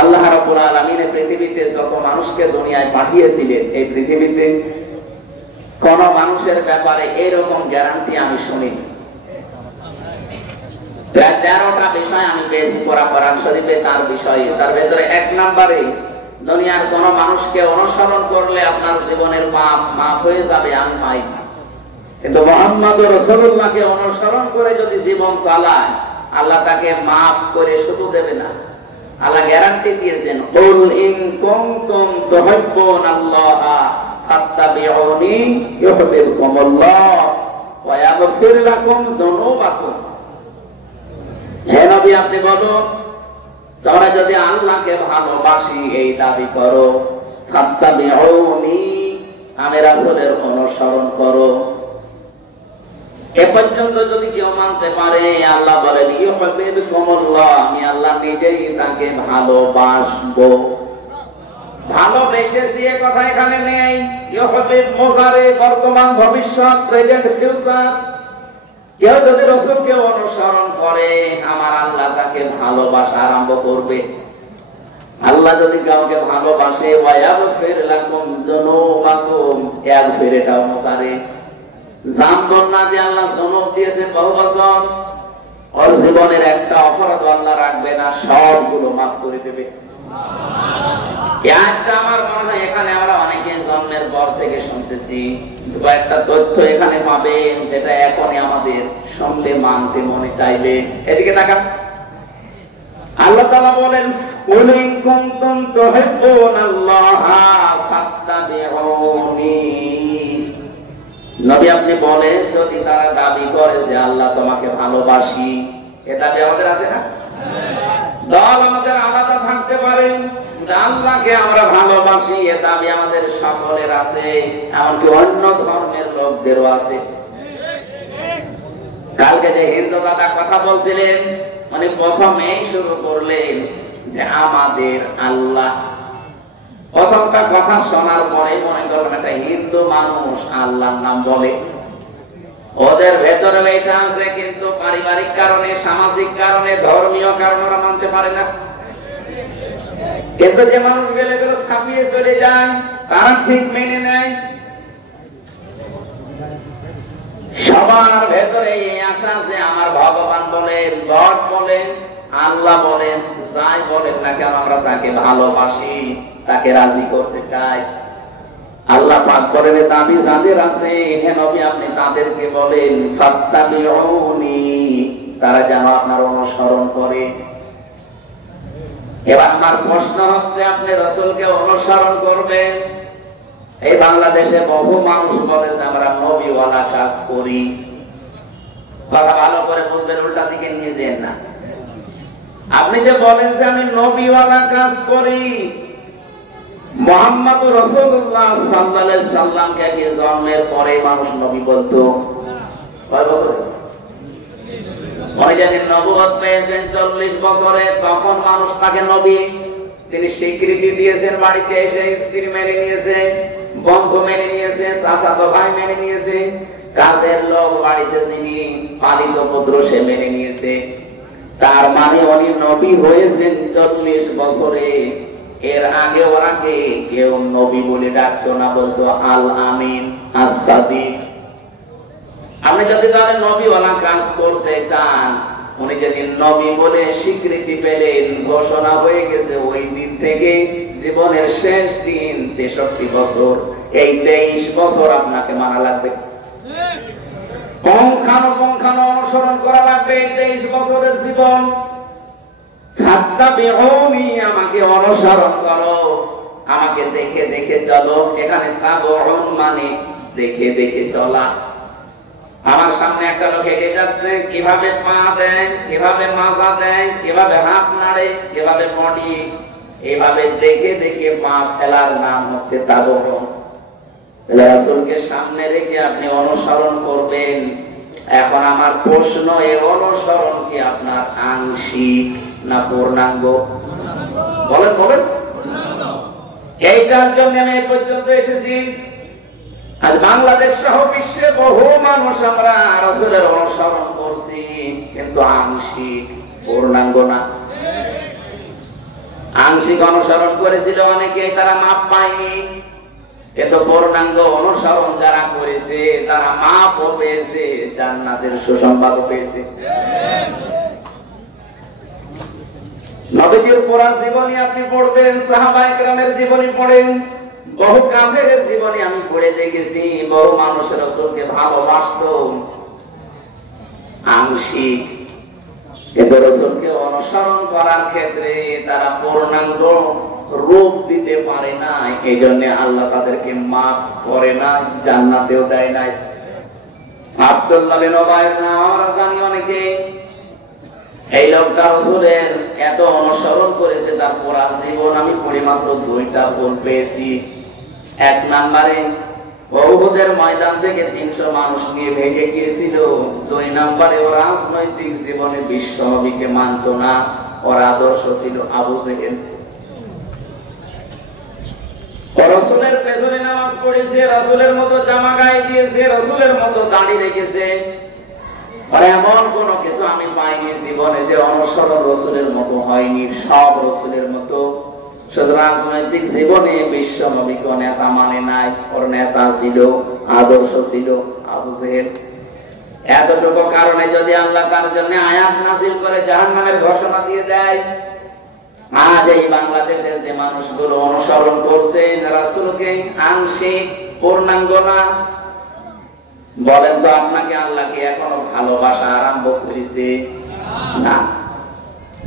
আল্লাহ রাব্বুল আলামিন পৃথিবীতে যত মানুষকে দুনিয়ায় পাঠিয়েছিলেন, এই পৃথিবীতে কোন মানুষের ব্যাপারে এরকম গ্যারান্টি আমি শুনিনি। প্রায় 13টা বিষয় আমি পেয়েছি কোরআন শরীফে তার বিষয়ে। তার ভেতরে 1 নম্বরে দুনিয়ার কোন মানুষকে অনুসরণ করলে আপনার জীবনের পাপ মাফ হয়ে যাবে, আমি পাই। কিন্তু মুহাম্মদুর রাসূলুল্লাহকে অনুসরণ করে যদি জীবন চালায়, আল্লাহ তাকে মাফ করে শুধু দেবে না, আল্লাহ গ্যারান্টি দিয়েছেন, কুল ইন কুনতুম তুহিব্বুনাল্লাহা ফাত্তাবিউনি ইউহিব্বুকুমুল্লাহ ওয়া ইয়াগফির লাকুম যুনুবাকুম। হে নবী, আপনি বলুন, তোমরা যদি আল্লাহকে ভালোবাসি এই দাবি করো, ফাত্তাবিউনি, আমি রাসূলের অনুসরণ করো। এ পর্যন্ত যদি কেউ মানতে পারে, আল্লাহ বলেন ইউহিব্বুকুমুল্লাহ, আমি আল্লাহ নিজেই তাকে ভালোবাসবো। ভালোবেসেছি এ কথা এখানে নেই। ইউহিব্বু মুজারে, বর্তমান, ভবিষ্যৎ, প্রেজেন্ট, ফিউচার। কেউ যদি রাসূলকে অনুসরণ করে, আমার আল্লাহ তাকে ভালোবাসা আরম্ভ করবে। আল্লাহ যদি কাউকে ভালোবাসে, ওয়া ইয়াগফির লাকুম যুনুবাকুম, ইয়াগফির এটাও মুজারে। জামদন না দিয়ে আল্লাহ যুনুব দিয়েছেন বহু বছর, ওর জীবনের একটা অপরাধ আল্লাহ রাখবে না, সবগুলো মাফ করে দেবে। একটা আমার মনে হয় এখানে আমরা অনেকে জন্মের পর থেকে শুনতেছি, কয়েকটা তথ্য এখানে পাবেন যেটা এখনই আমাদের শুনলে মানতে মনে চাইবে। এদিকে তাকান, আল্লাহ তাআলা বলেন, কুল ইন কুনতুম তুহিব্বুনাল্লাহা ফাত্তাবিউনি। নবী, আপনি বলেন, যদি তারা দাবি করে যে আল্লাহ তোমাকে ভালোবাসি, এ দাবি আমাদের আছে না? দল আমাদের আলাদা থাকতে পারে, আল্লাহকে আমরা ভালোবাসি, এ দাবি আমাদের সকলের আছে, এমনকি অন্য ধর্মের লোকদেরও আছে। কালকে যে হিন্দু দাদা কথা বলছিলেন, মানে প্রথমেই শুরু করলেন যে আমাদের আল্লাহ। প্রথমটা কথা শোনার পরে মনে করবেন একটা হিন্দু মানুষ আল্লাহর নাম বলে। ওদের ভেতরে এটা আছে, কিন্তু পারিবারিক কারণে, সামাজিক কারণে, ধর্মীয় কারণে ওরা মানতে পারে না। কিন্তু যে মানুষ গেলে ছাপিয়ে চলে যায়, তারা ঠিক মেনে নেয়। সবার ভেতরে এই আশা যে আমার ভগবান বলেন, গড বলেন, আল্লাহ বলেন, যাই বলেন না কেন আমরা তাকে ভালোবাসি, তাকে রাজি করতে চাই। আল্লাহ পাক বলেন, দাবি যাদের আছে, হে নবী আপনি তাদেরকে বলেন, ফাত্তাবিউনি, তারা যেন আপনার অনুসরণ করে। এবার আমার প্রশ্ন হচ্ছে, আপনি রাসূলকে অনুসরণ করবেন। এই বাংলাদেশে বহু মানুষ বলে যে আমরা নবীওয়ালা কাজ করি। কথা ভালো করে বুঝবেন, উল্টা দিকে নিয়ে যান না। আপনি যে বলেন যে আমি নবীওয়ালা কাজ করি, মুহাম্মদুর রাসূলুল্লাহ সাল্লাল্লাহু আলাইহি সাল্লামকে কি জন্মের পরে মানুষ নবী বলতো? কয় বছরে? উনি যেদিন নবুয়ত পেয়েছেন 40 বছরে, তখন মানুষ তাকে নবী, তিনি স্বীকৃতি দিয়েছেন। বাড়িতে এসে স্ত্রী মেনে নিয়েছে, বন্ধু মেনে নিয়েছে, চাচাতো ভাই মেনে নিয়েছে, কাজের লোক বাড়িতে যিনি পালিত পুত্র সে মেনে নিয়েছে। তার মানে উনি নবী হয়েছেন 40 বছরে। এর আগে ওরাকে কেউ নবী বলে ডাকতো না, বলতো আল আমিন, আস-সাদিক। আপনি যদি তাহলে নবীওয়ালা কাজ করতে চান, উনি যেদিন নবী বলে স্বীকৃতি পেলেন, ঘোষণা হয়ে গেছে, ওই দিন থেকে জীবনের শেষ দিন 63 বছর, এই 23 বছর আপনাকে মানা লাগবে, পুঙ্খানুপুঙ্খানু অনুসরণ করা লাগবে। 23 বছরের জীবন। ফাত্তাবিউনি, আমাকে অনুসরণ করো, আমাকে দেখে দেখে চলো। এখানে তাবউন মানে দেখে দেখে চলা। আমার সামনে একটা লোক হেঁটে যাচ্ছে, কিভাবে পা দেয়, কিভাবে মাজা দেয়, কিভাবে হাত নাড়ে, কিভাবে বডি, এইভাবে দেখে দেখে পা ফেলার নাম হচ্ছে তাবউন। রাসূলকে সামনে রেখে আপনি অনুসরণ করবেন। এখন আমার প্রশ্ন, এই অনুসরণ কি আপনার আংশিক না পূর্ণাঙ্গ? বলেন বলেন। এইটার জন্য আমি এই পর্যন্ত এসেছি। আজ বাংলাদেশ সহ বিশ্বে বহু মানুষ আমরা রাসূলের অনুসরণ করছি, কিন্তু আংশিক, পূর্ণাঙ্গ না। আংশিক অনুসরণ করেছিল অনেকে, তারা মাপ পায়নি। কিন্তু পূর্ণাঙ্গ অনুসরণ যারা করেছে তারা মাপও পেয়েছে, জান্নাতের সুসংবাদও পেয়েছে। নবীর পুরা জীবনী আপনি পড়বেন, সাহাবায়ে কেরামের জীবনী পড়েন, বহু কাফেরের জীবনী আমি পড়ে দেখেছি। বহু মানুষ রাসূলকে ভালোবাসতো আংশিক, কিন্তু রাসূলকে অনুসরণ করার ক্ষেত্রে তারা পূর্ণাঙ্গ রূপ দিতে পারে না, এই জন্য আল্লাহ তাদেরকে মাফ করে না, জান্নাতেও দেয় নাই। আব্দুল্লাহ বিন উবাইয়ের নাম আমরা জানি অনেকে। এই লোকটা রাসূলের এত অনুসরণ করেছে, তার পুরা জীবন আমি পরিমাত্র 2টা ভুল পেয়েছি। 1 নম্বরে উহুদের ময়দান থেকে 300 মানুষ নিয়ে ভেগে গিয়েছিল। 2 নম্বরে ওর রাজনৈতিক জীবনে বিশ্ব নবীকে মানত না, ওর আদর্শ ছিল আবু জেহেল। রাসূলের পেছনে নামাজ পড়েছে, রাসূলের মতো জামা গায়ে দিয়েছে, রাসূলের মতো দাড়ি রেখেছে, আর এমন কোন কিছু আমি পাইনি জীবনে যে অনুসরণ রাসূলের মতো হয়নি, সব রাসূলের মতো। শুধু রাজনৈতিক জীবনে বিশ্ব নবীকে নেতা মানে নাই, ওর নেতা ছিল, আদর্শ ছিল আবু জেহেল। এতটুকু কারণে যদি আল্লাহ তার জন্য আয়াত নাযিল করে জাহান্নামের ঘোষণা দিয়ে দেয়, আজ এই বাংলাদেশে যে মানুষগুলো অনুসরণ করছে রাসূলকে আংশিক, পূর্ণাঙ্গ না, বলেন তো আপনাকে আল্লাহ কি এখনো ভালোবাসা আরম্ভ করেছে? না।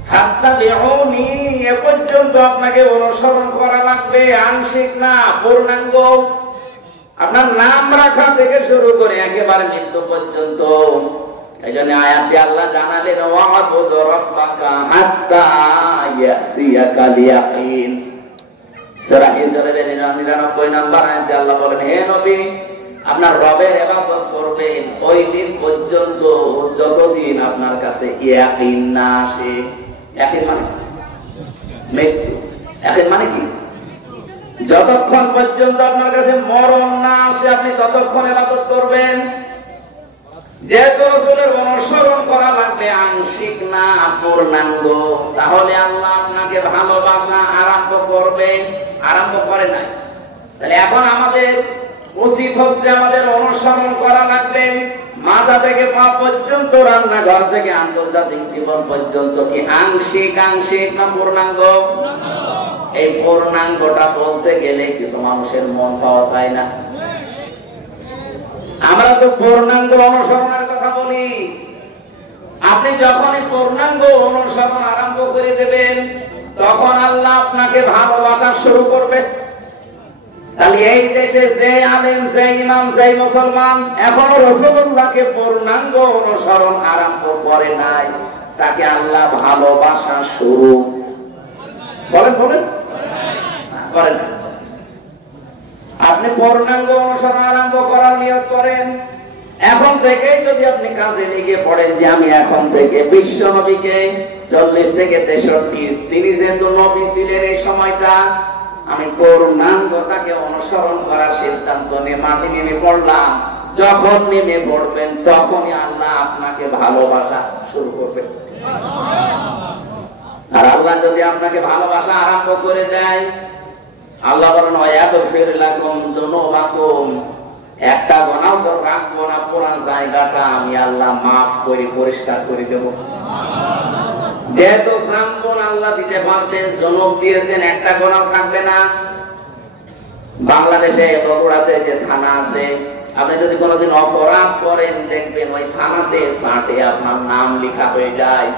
ফাত্তাবিউনি, এ পর্যন্ত আপনাকে অনুসরণ করা লাগবে, আংশিক না, পূর্ণাঙ্গ। আপনার নাম রাখা থেকে শুরু করে একেবারে মৃত্যু পর্যন্ত। এই জন্য আয়াতে আল্লাহ জানালেন ওয়া'বুদ রাব্বাকা হাত্তা ইয়াতিয়াকাল ইয়াকিন। সূরা হিজরের 99 নম্বর আয়াতে আল্লাহ বলেন, হে নবী, আপনার রবের ইবাদত করবেন ওই দিন পর্যন্ত যতদিন আপনার কাছে ইয়াকিন না আসে। ইয়াকিন মানে মৃত্যু। ইয়াকিন মানে কি? যতক্ষণ পর্যন্ত আপনার কাছে মরণ না আসে আপনি ততক্ষণ ইবাদত করবেন। যেহেতু রাসূলের অনুসরণ করা লাগবে আংশিক না, পূর্ণাঙ্গ, তাহলে আল্লাহ আপনাকে ভালোবাসা আরম্ভ করবে, আরম্ভ করে নাই। তাহলে এখন আমাদের উচিত হচ্ছে আমাদের অনুসরণ করা লাগবে মাথা থেকে পা পর্যন্ত, রান্নাঘর থেকে আন্তর্জাতিক জীবন পর্যন্ত। কি আংশিক আংশিক না পূর্ণাঙ্গ? এই পূর্ণাঙ্গটা বলতে গেলে কিছু মানুষের মন পাওয়া যায় না। আমরা তো পূর্ণাঙ্গ অনুসরণের কথা বলি। আপনি যখনই পূর্ণাঙ্গ অনুসরণ আরম্ভ করে দেবেন তখন আল্লাহ আপনাকে ভালোবাসা শুরু করবে। তাহলে এই দেশে যে আলেম, যে ইমাম, যে মুসলমান এখনো রাসূলুল্লাহকে পূর্ণাঙ্গ অনুসরণ আরম্ভ করে নাই, তাকে আল্লাহ ভালোবাসা শুরু বলেন করেন। আপনি পূর্ণাঙ্গ অনুসরণ আরম্ভ করার নিয়ত করেন, এখন থেকেই যদি আপনি কাজে লেগে পড়েন যে আমি এখন থেকে বিশ্ব নবীকে 40 থেকে 63, তিনি যেহেতু নবী ছিলেন এই সময়টা, আমি পূর্ণাঙ্গতাকে অনুসরণ করার সিদ্ধান্ত নিয়ে মাটি নেমে পড়লাম। যখন নেমে পড়বেন তখনই আল্লাহ আপনাকে ভালোবাসা শুরু করবেন। আর আল্লাহ যদি আপনাকে ভালোবাসা আরম্ভ করে দেয়, আল্লাহ বলেন ওয়ায়াগফির লাকুম যুনুবাকুম, একটা গুনাহ তো রাখবো না, পুরো জায়গাটা আমি আল্লাহ মাফ করে পরিষ্কার করে দেব। যেহেতু সামগুন আল্লাহ দিতে পারতেন, জনক দিয়েছেন, একটা গুনাহ থাকবে না। বাংলাদেশে বগুড়াতে যে থানা আছে, আপনি যদি কোনোদিন অপরাধ করেন দেখবেন ওই থানাতে সাটে আপনার নাম লেখা হয়ে যায়।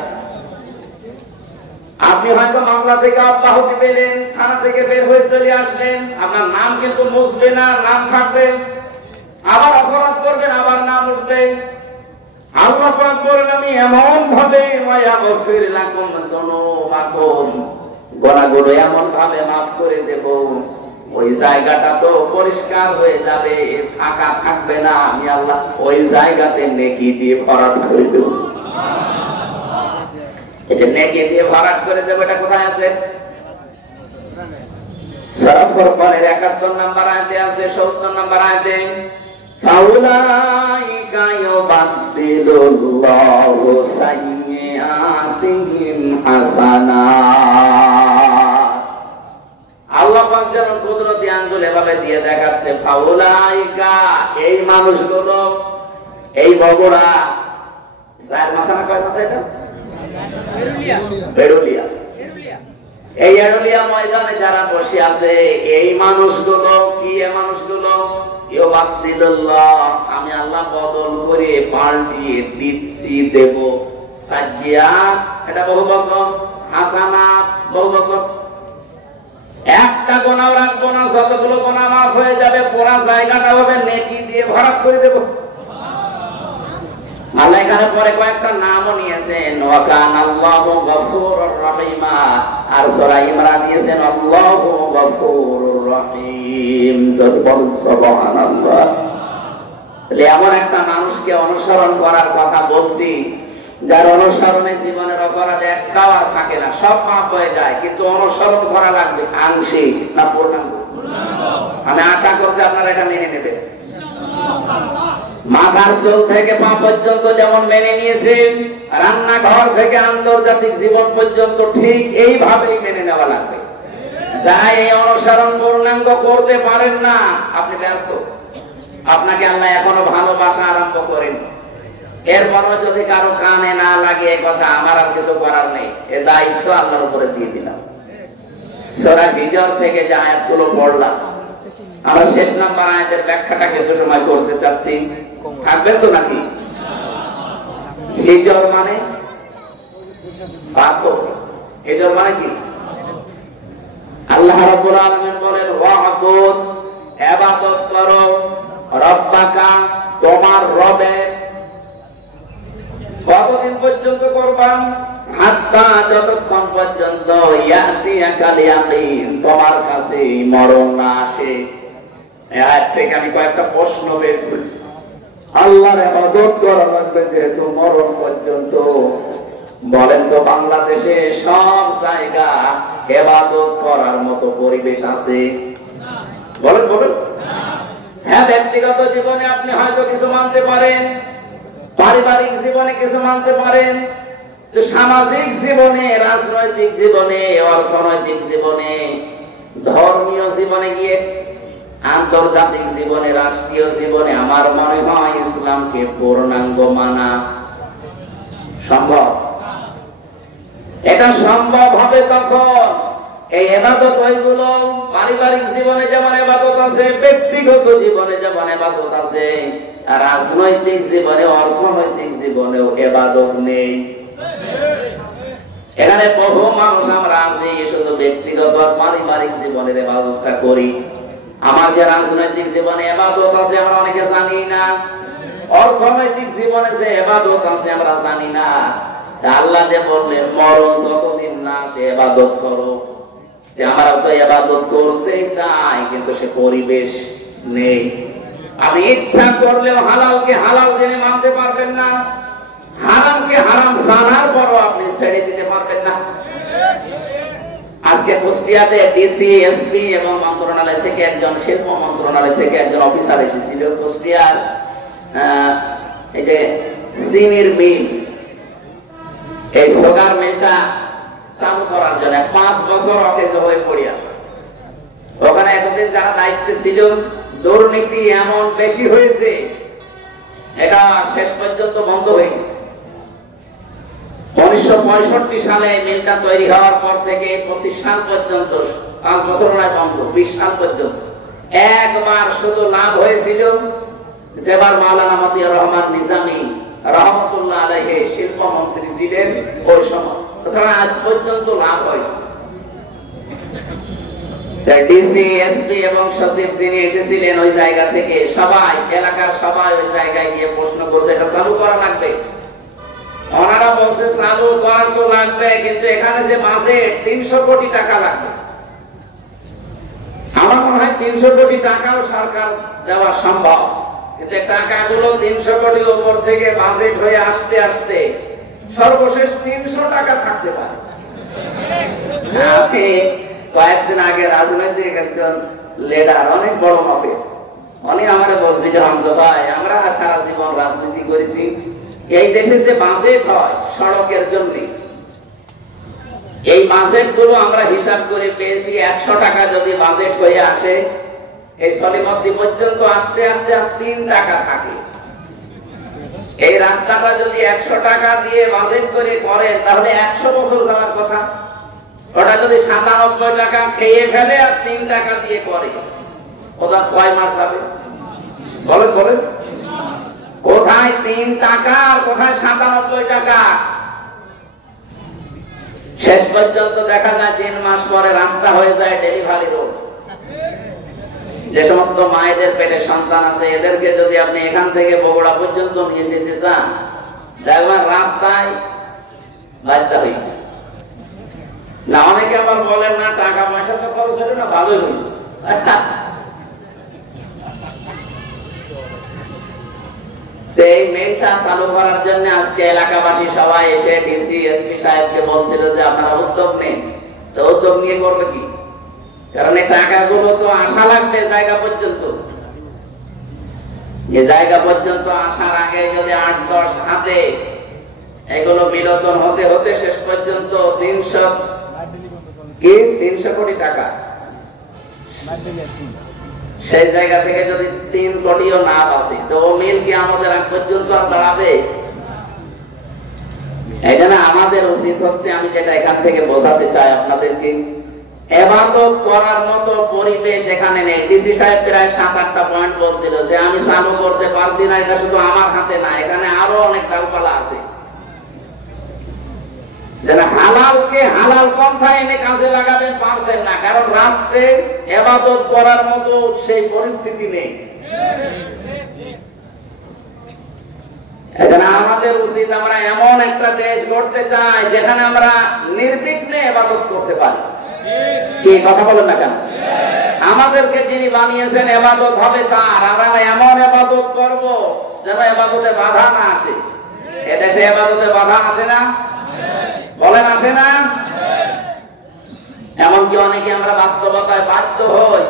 আপনি হয়তো মামলা থেকে অব্যাহতি পেলেন, থানা থেকে বের হয়ে চলে আসলেন, আপনার নাম কিন্তু মুছবে না, নাম থাকবে। আবার অপরাধ করবেন, আবার নাম উঠবে। আল্লাহ পাক বলেন আমি এমন ভাবে ওয়ায়াগফির লাকুম যুনুবাকুম, গুনাহগুলো এমন ভাবে মাফ করে দেব ওই জায়গাটা তো পরিষ্কার হয়ে যাবে, ফাঁকা থাকবে না। আমি আল্লাহ ওই জায়গাতে নেকি দিয়ে ভরাট করে দেব। এটা নেকি দিয়ে ভরাট করে দেব, এটা কোথায় আছে? সূরা ফুরকানের 71 নম্বর আয়াতে আছে, 70 নম্বর আয়াতে ফাউলাইকা ইউবাদদিলুল্লাহু সাইয়্যাতিহিম হাসানাত। আঙ্গুল এভাবে দিয়ে দেখাচ্ছে, ফাউলাইকা, এই মানুষগুলো, এই বগুড়া চার মাথা না কয় মাথা এটা বেরুলিয়া, এই এরুলিয়া ময়দানে যারা বসে আছে এই মানুষগুলো কি? এই মানুষগুলো ইউবাদদিলুল্লাহ, আমি আল্লাহ বদল করে পাল্টিয়ে দিচ্ছি, দেব। সাজ্জিয়া, এটা বহু বছর, হাসানাত বহু বছর। একটা গোনাও রাখবো না, যতগুলো গোনা মাফ হয়ে যাবে, পুরা জায়গাটা হবে নেকি দিয়ে ভরাট করে দেব। আল্লাহ এখানে পরে কয়েকটা নামও নিয়েছেন, ওয়া কানাল্লাহু গফুরুর রহিমা, আর সূরা ইমরান দিয়েছেন আল্লাহু গফুরুর রহিম। যদি বলেন সুবহানাল্লাহ। তাহলে এমন একটা মানুষকে অনুসরণ করার কথা বলছি, যার অনুসরণে জীবনের অপরাধ একটাও আর থাকে না, সব মাফ হয়ে যায়, কিন্তু অনুসরণ করা লাগবে আংশিক না পূর্ণাঙ্গ। আমি আশা করছি আপনারা এটা মেনে নেবেন। মাথার চুল থেকে পা পর্যন্ত যেমন মেনে নিয়েছেন, রান্নাঘর থেকে আন্তর্জাতিক জীবন পর্যন্ত ঠিক এইভাবেই মেনে নেওয়া লাগবে। যাই এই অনুসরণ পূর্ণাঙ্গ করতে পারেন না, আপনি ব্যর্থ। আপনাকে আল্লাহ এখনো ভালোবাসা আরম্ভ করেন। এরপরও যদি কারো কানে না লাগে এই কথা, আমার আর কিছু করার নেই, এ দায়িত্ব আল্লাহর উপরে দিয়ে দিলাম। সূরা হিজর থেকে যে আয়াতগুলো পড়লাম, আমরা শেষ নাম্বার আয়াতের ব্যাখ্যাটা কিছু সময় করতে চাচ্ছি, থাকবেন তো নাকি? হিজর মানে পাথর, হিজর মানে কি? আল্লাহ রাব্বুল আলামিন বলেন, ওয়া'বুদ, ইবাদত করো, রব্বাকা, তোমার রবের। কতদিন পর্যন্ত করবেন? হাত্তা, যতক্ষণ পর্যন্ত ইয়াতিয়াকাল ইয়াকিন, তোমার কাছে মরণ না আসে। এই আয়াত থেকে আমি কয়েকটা প্রশ্ন বের করি। আল্লাহর ইবাদত করা লাগবে যেহেতু মরণ পর্যন্ত, বলেন তো বাংলাদেশে সব জায়গা ইবাদত করার মতো পরিবেশ আছে? বলেন বলেন। হ্যাঁ, ব্যক্তিগত জীবনে আপনি হয়তো কিছু মানতে পারেন, পারিবারিক জীবনে কিছু মানতে পারেন, সামাজিক জীবনে, রাজনৈতিক জীবনে, অর্থনৈতিক জীবনে, ধর্মীয় জীবনে গিয়ে, আন্তর্জাতিক জীবনে, রাষ্ট্রীয় জীবনে আমার মনে হয় ইসলামকে পূর্ণাঙ্গ মানা সম্ভব। এটা সম্ভব হবে তখন এই ইবাদত ওইগুলো পারিবারিক জীবনে যেমন ইবাদত আছে, ব্যক্তিগত জীবনে যেমন ইবাদত আছে, আর রাজনৈতিক জীবনে, অর্থনৈতিক জীবনেও ইবাদত নেই। এখানে বহু মানুষ আমরা আছি শুধু ব্যক্তিগত আর পারিবারিক জীবনের ইবাদতটা করি। আমার যে রাজনৈতিক জীবনে ইবাদত আছে আমরা অনেকে জানি না, অর্থনৈতিক জীবনে যে ইবাদত আছে আমরা জানি না। আল্লাহ যে বললেন মরণ যতদিন না সে ইবাদত করো, যে আমরা তো ইবাদত করতে চাই কিন্তু সে পরিবেশ নেই। আপনি ইচ্ছা করলেও হালালকে হালাল জেনে মানতে পারবেন না, হারামকে হারাম জানার পরও আপনি ছেড়ে দিতে পারবেন না। আজকে কুষ্টিয়াতে ডিসি, এসপি এবং মন্ত্রণালয় থেকে একজন, শিল্প মন্ত্রণালয় থেকে একজন অফিসার এসেছিল কুষ্টিয়ার এই যে চিনির মিল, এই সুগার মিলটা চালু করার জন্য 5 বছর অকেজ হয়ে পড়ে আছে। ওখানে এতদিন যারা দায়িত্বে ছিল, দুর্নীতি এমন বেশি হয়েছে, এটা শেষ পর্যন্ত বন্ধ হয়ে গেছে। 1965 সালে মিলটা তৈরি হওয়ার পর থেকে 25 সাল পর্যন্ত, 5 বছর নয় বন্ধ, 20 সাল পর্যন্ত একবার শুধু লাভ হয়েছিল, যেবার মাওলানা মতিয়ার রহমান নিজামী রহমতুল্লাহ আলাইহি শিল্পমন্ত্রী ছিলেন ওই সময়, তাছাড়া আজ পর্যন্ত লাভ হয়। ডিসি, এসপি এবং সচিব যিনি এসেছিলেন ওই জায়গা থেকে, সবাই, এলাকার সবাই ওই জায়গায় গিয়ে প্রশ্ন করছে এটা চালু করা লাগবে। ওনারা বলছে চালু করা তো লাগবে, কিন্তু এখানে যে বাজেট 300 কোটি টাকা লাগবে। আমার মনে হয় 300 কোটি টাকাও সরকার দেওয়া সম্ভব, কিন্তু টাকাগুলো 300 কোটি উপর থেকে বাজেট হয়ে আসতে আসতে সর্বশেষ 300 টাকা থাকতে পারে। কয়েকদিন আগে রাজনৈতিক একজন লিডার, অনেক বড় মাপে, উনি আমাকে বলছিল, হামজা ভাই আমরা সারা জীবন রাজনীতি করেছি, এই দেশে যে বাজেট হয় সড়কের জন্য, এই বাজেট গুলো আমরা হিসাব করে পেয়েছি 100 টাকা যদি বাজেট হয়ে আসে এই সলিমদ্দি পর্যন্ত আসতে আসতে আর 3 টাকা থাকে। এই রাস্তাটা যদি 100 টাকা দিয়ে বাজেট করে করেন তাহলে 100 বছর যাওয়ার কথা। ওটা যদি 97 টাকা খেয়ে ফেলে আর 3 টাকা দিয়ে করে, ওটা কয় মাস হবে বলেন বলেন? কোথায় 3 টাকা আর কোথায় 97 টাকা? শেষ পর্যন্ত দেখা যায় 3 মাস পরে রাস্তা হয়ে যায় ডেলিভারি রোড। যে সমস্ত মায়েদের পেটে সন্তান আছে এদেরকে যদি আপনি এখান থেকে বগুড়া পর্যন্ত নিয়ে যেতে চান, দেখবেন রাস্তায় বাচ্চা হয়ে গেছে। না অনেকে আবার বলেন না টাকা পয়সা তো খরচ হলো না, ভালোই হয়েছে। এই মেলটা চালু করার জন্য আজকে এলাকাবাসী সবাই এসে ডিসি এসপি সাহেবকে বলছিল যে আপনারা উদ্যোগ নেন। তো উদ্যোগ নিয়ে করবে কি? কারণ এই টাকাগুলো তো আসা লাগবে জায়গা পর্যন্ত। যে জায়গা পর্যন্ত আসার আগে যদি 8-10 হাতে এগুলো বিলোচন হতে হতে শেষ পর্যন্ত 300 কোটি টাকা, সেই জায়গা থেকে যদি 3 কোটিও না বাঁচে তো ও মিল কি আমাদের আগ পর্যন্ত আর দাঁড়াবে? এই জন্য আমাদের উচিত হচ্ছে, আমি যেটা এখান থেকে বোঝাতে চাই আপনাদেরকে, ইবাদত করার মতো পরিবেশ এখানে নেই। ডিসি সাহেব প্রায় 7-8টা পয়েন্ট বলছিল যে আমি চালু করতে পারছি না, এটা শুধু আমার হাতে না, এখানে আরো অনেক ডালপালা আছে। যেন হালালকে হালাল পন্থায় এনে কাজে লাগাবেন পারছেন না, কারণ রাষ্ট্রে ইবাদত করার মতো সেই পরিস্থিতি নেই। এখানে আমাদের উচিত আমরা এমন একটা দেশ গড়তে চাই যেখানে আমরা নির্বিঘ্নে ইবাদত করতে পারি। কি কথা বলেন না কেন? আমাদেরকে যিনি বানিয়েছেন ইবাদত হবে তার, আমরা এমন ইবাদত করব যেন ইবাদতে বাধা না আসে। এদেশে ইবাদতে বাধা আসে না, বলেন আসে না? এমনকি অনেকে আমরা বাস্তবতায় বাধ্য হই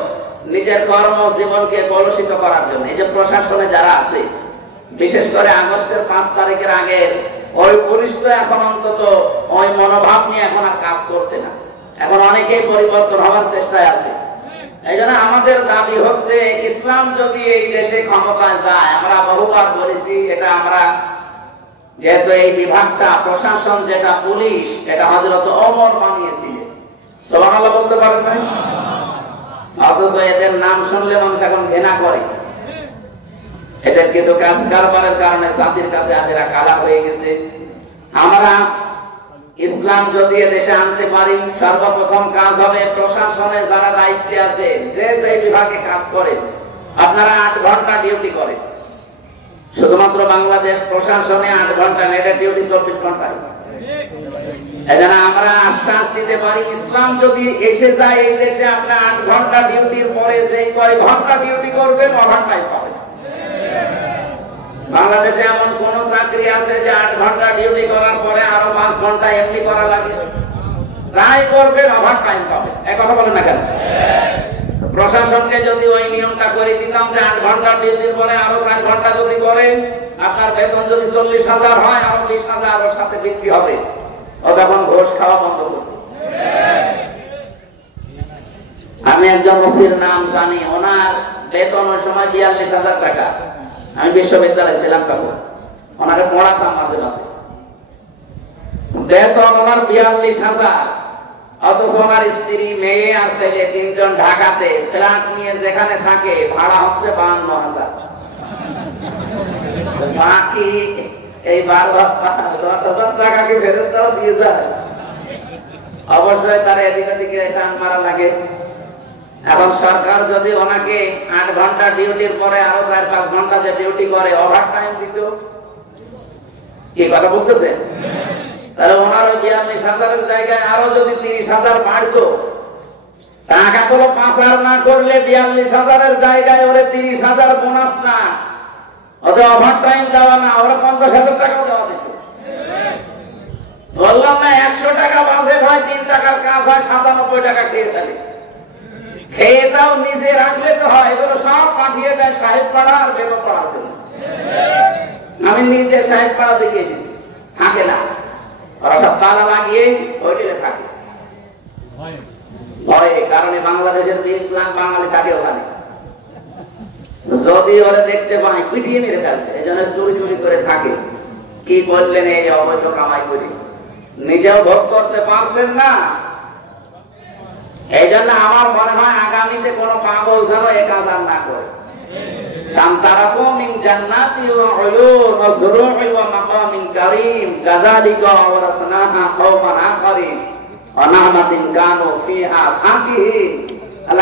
নিজের কর্ম জীবনকে কলুষিত করার জন্য। এই যে প্রশাসনে যারা আছে, বিশেষ করে আগস্টের 5 তারিখের আগে ওই পুলিশ তো এখন অন্তত ওই মনোভাব নিয়ে এখন আর কাজ করছে না। এখন অনেকেই পরিবর্তন হওয়ার চেষ্টায় আছে। এই জন্য আমাদের দাবি হচ্ছে ইসলাম যদি এই দেশে ক্ষমতায় যায়, আমরা বহুবার বলেছি এটা আমরা, যেহেতু এই বিভাগটা প্রশাসন যেটা পুলিশ, এটা হযরত ওমর বানিয়েছিলেন। সুবহানাল্লাহ বলতে পারেন না? অথচ এদের নাম শুনলে মানুষ এখন ঘৃণা করে। এদের কিছু কাজ কারবারের কারণে জাতির কাছে আজেরা কালা হয়ে গেছে। আমরা ইসলাম যদি এদেশে আনতে পারি, সর্বপ্রথম কাজ হবে প্রশাসনে যারা দায়িত্বে আছে, যে যে বিভাগে কাজ করে, আপনারা 8 ঘন্টা ডিউটি করেন। শুধুমাত্র বাংলাদেশ প্রশাসনে 8 ঘন্টা, নেটের ডিউটি 24 ঘন্টা। এজন্য আমরা আশ্বাস দিতে পারি, ইসলাম যদি এসে যায় এই দেশে, আপনি 8 ঘন্টা ডিউটির পরে যেই কয় ঘন্টা ডিউটি করবেন ওভারটাইম পাবেন। বাংলাদেশে এমন কোন চাকরি আছে যে 8 ঘন্টা ডিউটি করার পরে আরো 5 ঘন্টা এমনি করা লাগে? যাই করবেন ওভারটাইম পাবেন। এই কথা বলেন না কেন? প্রশাসনকে যদি ওই নিয়মটা করে দিতাম যে 8 ঘন্টা ডিউটির পরে আরো 4 ঘন্টা যদি করেন, আপনার বেতন যদি 40,000 হয়, আরো 20,000 ওর সাথে বৃদ্ধি হবে, ও তখন ঘোষ খাওয়া বন্ধ করবে। আমি একজন ওসির নাম জানি, ওনার বেতন ওই সময় 42,000 টাকা। আমি বিশ্ববিদ্যালয়ে ছিলাম তখন, ওনাকে পড়াতাম মাঝে মাঝে। বেতন ওনার 42,000, অথচ ওনার স্ত্রী, মেয়ে আর ছেলে 3 জন ঢাকাতে ফ্ল্যাট নিয়ে যেখানে থাকে ভাড়া হচ্ছে 52,000। বাকি এই 10,000 টাকা কি ফেরেশতাও দিয়ে যায়? অবশ্যই তার এদিকে দিকে টান মারা লাগে। এখন সরকার যদি ওনাকে 8 ঘন্টা ডিউটির পরে আরো 4-5 ঘন্টা যে ডিউটি করে ওভার টাইম দিত, কি কথা বুঝতেছেন? তাহলে ওনার 42,000-এর জায়গায় আরো যদি 30,000 বাড়তো, টাকাগুলো পাচার না করলে 42,000-এর জায়গায় ওরে 30,000 বোনাস না, ওদের ওভার টাইম দেওয়া না, ওরা 50,000 টাকাও দেওয়া দিত। বললাম না 100 টাকা বাজেট হয়, 3 টাকার কাজ হয়, 97 টাকা খেয়ে থাকে। খেয়ে দাও, নিজে রাখলে তো হয়, এগুলো সব পাঠিয়ে দেয় সাহেব পাড়া আর বেগম পাড়ার জন্য। আমি নিজে সাহেব পাড়া দেখে এসেছি, থাকে না, ওরা সব তালা লাগিয়ে হোটেলে থাকে ভয়ে। কারণে বাংলাদেশের 20 লাখ বাঙালি থাকে ওখানে। যদি ওরা দেখতে পায় পিটিয়ে মেরে ফেলবে, এই জন্য চুরি চুরি করে থাকে। কি করলেন এই অবৈধ কামাই করে, নিজেও ভোগ করতে পারছেন না। এই জন্য আমার মনে হয় আগামীতে কোনো পাগল যেন এ কাজ আর না করে।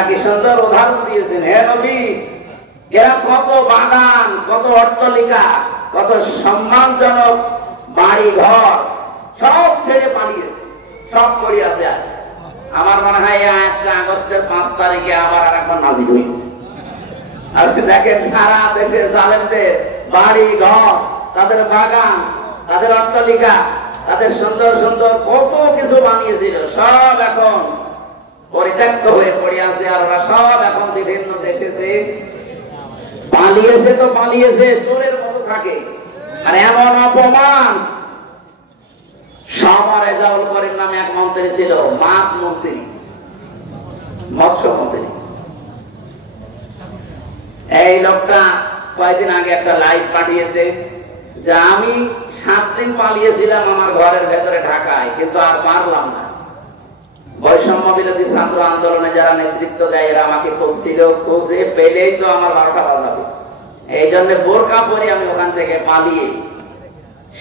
কি সুন্দর উদাহরণ দিয়েছেন হে নবী। এরা কত বাগান, কত অট্টালিকা, কত সম্মানজনক বাড়ি ঘর সব ছেড়ে পালিয়েছে, সব করিয়াছে আছে। আমার মনে হয় আগস্টের 5 তারিখে আবার আর এখন নাজিল হয়েছে। আর দেখেন সারা দেশে জালেমদের বাড়ি ঘর, তাদের বাগান, তাদের অট্টালিকা, তাদের সুন্দর সুন্দর কত কিছু বানিয়েছিল, সব এখন পরিত্যক্ত হয়ে পড়ে আছে। আর ওরা সব এখন বিভিন্ন দেশে পালিয়েছে। তো পালিয়েছে, চোরের মতো থাকে। আর এমন অপমান, রেজাউল করিম নামে এক মন্ত্রী ছিল, মাছ মন্ত্রী, মৎস্য মন্ত্রী। এই লোকটা কয়েকদিন আগে একটা লাইভ পাঠিয়েছে যে আমি 7 দিন পালিয়েছিলাম আমার ঘরের ভেতরে ঢাকায়, কিন্তু আর পারলাম না। বৈষম্য বিরোধী ছাত্র আন্দোলনে যারা নেতৃত্ব দেয় এরা আমাকে খুঁজছিল, খুঁজে পেলেই তো আমার 12টা বাজাবে। এই জন্য বোরকা পরে আমি ওখান থেকে পালিয়ে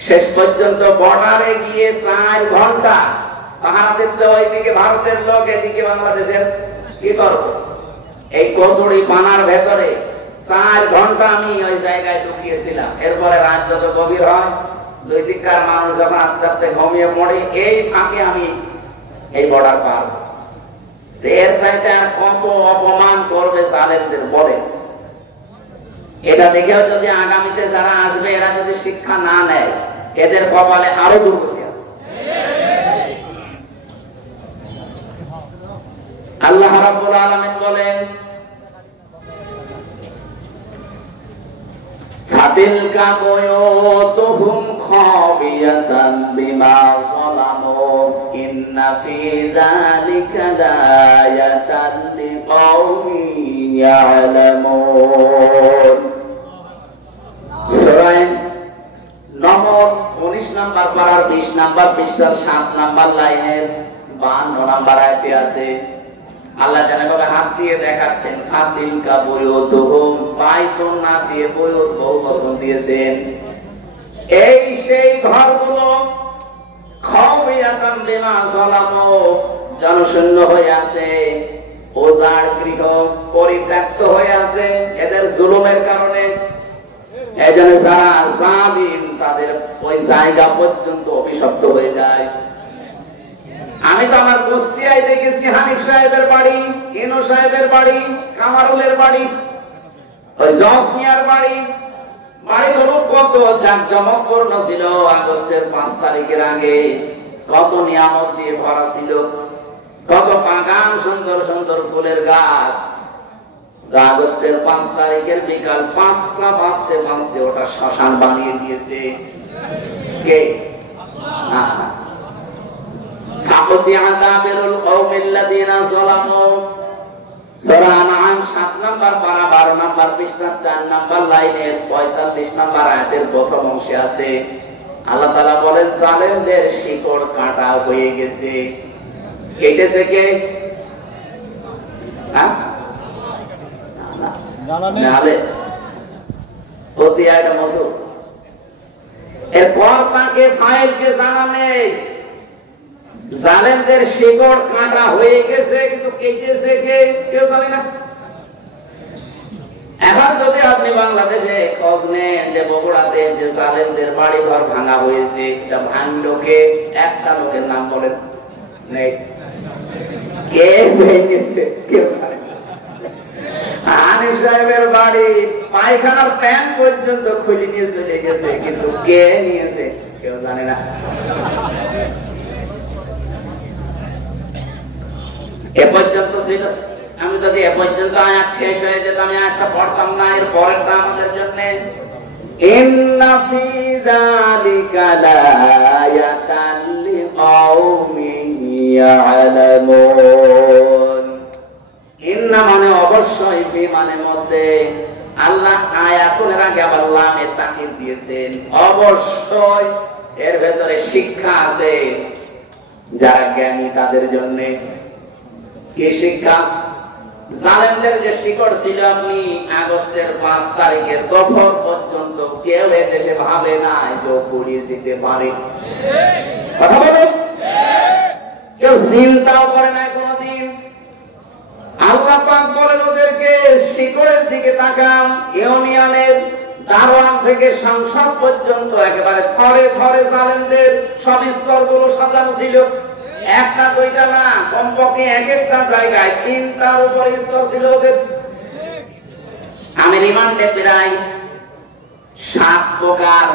শেষ পর্যন্ত বর্ডারে গিয়ে 4 ঘন্টা পাহারা দিচ্ছে। ওইদিকে ভারতের লোক, এদিকে বাংলাদেশের। কি করবো, এই কচুরি পানার ভেতরে 4 ঘন্টা আমি ওই জায়গায় ঢুকিয়েছিলাম। এরপরে রাত যত গভীর হয়, দুই দিককার মানুষ যখন আস্তে আস্তে ঘুমিয়ে পড়ে, এই ফাঁকে আমি এই বর্ডার পার। এর চাইতে আর কত অপমান করবে জালেমদের বলে। এটা দেখেও যদি আগামীতে যারা আসবে এরা যদি শিক্ষা না নেয়, এদের কপালে আরো দুর্গতি আছে। আল্লাহ রাব্বুল আলামিন বলেন, ফাতিলকা বুয়ুতুহুম খাবিয়াতান বিমা যালামু ইন্না ফি যালিকা লায়াতান লিকাওমিন ইয়ালামুন। সূরা নম্বর 19 নম্বর পারার 20 নম্বর পৃষ্ঠার 7 নম্বর লাইনের 52 নম্বর আয়াতে আছে। আল্লাহ যেভাবে হাত দিয়ে দেখাচ্ছেন, ফাতিলকা বুয়ুতুহুম, বাইতুন না দিয়ে বুয়ুত বহু বচন দিয়েছেন। এই সেই ঘরগুলো খাওয়ায়াতান বিমা যালামু, জনশূন্য হয়ে আছে, ওজাড় গৃহ, পরিত্যক্ত হয়ে আছে এদের জুলুমের কারণে। এজন্য যারা জালিম তাদের ওই জায়গা পর্যন্ত অভিশপ্ত হয়ে যায়। আমি তো আমার কুষ্টিয়ায় দেখেছি হানিফ সাহেবের বাড়ি, ইনু সাহেবের বাড়ি, কামারুলের বাড়ি, ওই জজ মিয়ার বাড়ি। বাড়িগুলো কত জাঁকজমকপূর্ণ ছিল। আগস্টের 5 তারিখের আগে কত নিয়ামত দিয়ে ভরা ছিল, কত বাগান, সুন্দর সুন্দর ফুলের গাছ। আগস্টের 5 তারিখের বিকাল 5টা বাজতে বাজতে ওটা শ্মশান বানিয়ে দিয়েছে কে? সূরা আনআম 7 নম্বর পারা 12 নম্বর পৃষ্ঠা 4 নম্বর লাইনের 45 নম্বর আয়াতের প্রথম অংশে আছে। আল্লাহ তাআলা বলেন, জালেমদের শিকড় কাটা হয়ে গেছে। কেটেছে কে? এরপর তাকে ফাইলকে জানা নেই, জালেমদের শিকড় কাটা হয়ে গেছে, কিন্তু কেটেছে কে কেউ জানে না। এখন যদি আপনি বাংলাদেশে খোঁজ নেন যে বগুড়াতে যে জালেমদের বাড়ি ঘর ভাঙা হয়েছে, এটা ভাঙলো কে? একটা লোকের নাম বলেন নেই। কে ভেঙেছে কেউ জানে না। হানিফ সাহেবের বাড়ি পায়খানার প্যান্ট পর্যন্ত খুলে নিয়ে চলে গেছে, কিন্তু কে নিয়েছে কেউ জানে না। এ পর্যন্ত ছিল। আমি যদি এ পর্যন্ত আয়াত শেষ হয়ে যেত, আমি আয়াতটা পড়তাম না। এর পরেরটা আমাদের জন্য, ইন্না ফি যালিকা লায়াতান লিকাওমিন ইয়ালামুন। ইন্না মানে অবশ্যই, ফি মানে মধ্যে, আল্লাহ আয়াতের আগে আবার লামে তাকিদ দিয়েছেন। অবশ্যই এর ভেতরে শিক্ষা আছে যারা জ্ঞানী তাদের জন্য। কি শিক্ষা? জালেমদের যে শিকড় ছিল, আপনি আগস্টের 5 তারিখে দফর পর্যন্ত কেউ দেশে ভাবে নাই যে পুড়িয়ে যেতে পারে। কথা বলুন, কেউ চিন্তাও করে নাই কোনদিন। আল্লাহ পাক বলেন ওদেরকে শিকড়ের দিকে তাকান। ইউনিয়নের দারোয়ান থেকে সংসদ পর্যন্ত একেবারে থরে থরে জালেমদের সব স্তরগুলো সাজানো ছিল। একটা দুইটা না, কমপক্ষে এক একটা জায়গায় 3টার উপর স্তর ছিল ওদের। আমি রিমান্ডে প্রায় 7 প্রকার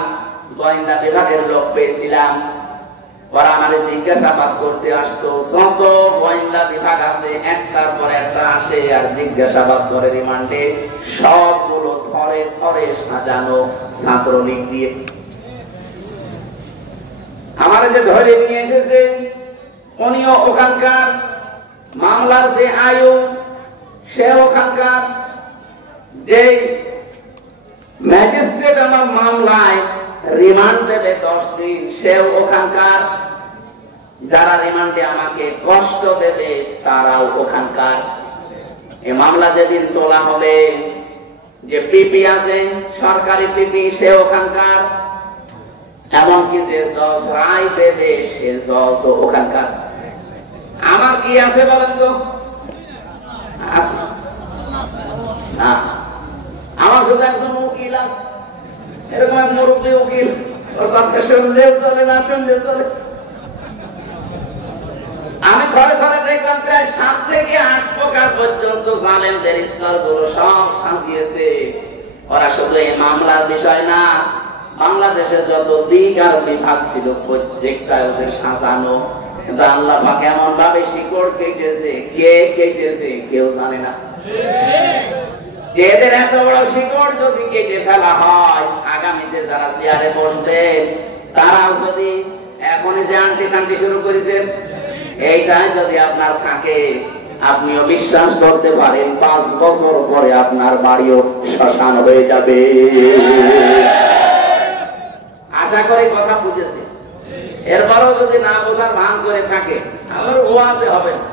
গোয়েন্দা বিভাগের লোক পেয়েছিলাম। ওরা আমাকে জিজ্ঞাসাবাদ করতে আসতো। যত গোয়েন্দা বিভাগ আছে একটার পর একটা আসে আর জিজ্ঞাসাবাদ করে রিমান্ডে। সবগুলো থরে থরে সাজানো ছাত্রলীগ দিয়ে। আমার যে ধরে নিয়ে এসেছে উনিও ওখানকার, মামলার যে আয়ু সে ওখানকার, যে ম্যাজিস্ট্রেট আমার মামলায় রিমান্ড দেবে 10 দিন সেও ওখানকার, যারা রিমান্ডে আমাকে কষ্ট দেবে তারাও ওখানকার। এই মামলা যেদিন তোলা হবে, যে পিপি আছে সরকারি পিপি সে ওখানকার, এমনকি যে জজ রায় দেবে সে জজ ওখানকার। আমার কি আছে বলেন তো? আমার শুধু একজন উকিল আছে, এরকম এক মুরব্বী উকিল, ওর কথা শুনলে চলে না শুনলে চলে। আমি ঘরে ঘরে দেখলাম প্রায় 7 থেকে 8 প্রকার পর্যন্ত জালেমদের স্তরগুলো সব সাজিয়েছে। ওরা শুধু এই মামলার বিষয় না, বাংলাদেশের যত দিক আর বিভাগ ছিল প্রত্যেকটা ওদের সাজানো। কিন্তু আল্লাহ পাক এমন ভাবে শিকড় কেটেছে, কে কেটেছে কেউ জানে না। এদের এত বড় শিকড় যদি কেটে ফেলা হয়, আগামীতে যারা চেয়ারে বসবে তারা যদি এখনই যে আন্টি শান্তি শুরু করেছেন এইটাই যদি আপনার থাকে, আপনিও বিশ্বাস করতে পারেন 5 বছর পরে আপনার বাড়িও শ্মশান হয়ে যাবে। আশা করি কথা বুঝেছে। এরপরও যদি না বোঝার ভান করে থাকে আমার ওয়াজে হবে না।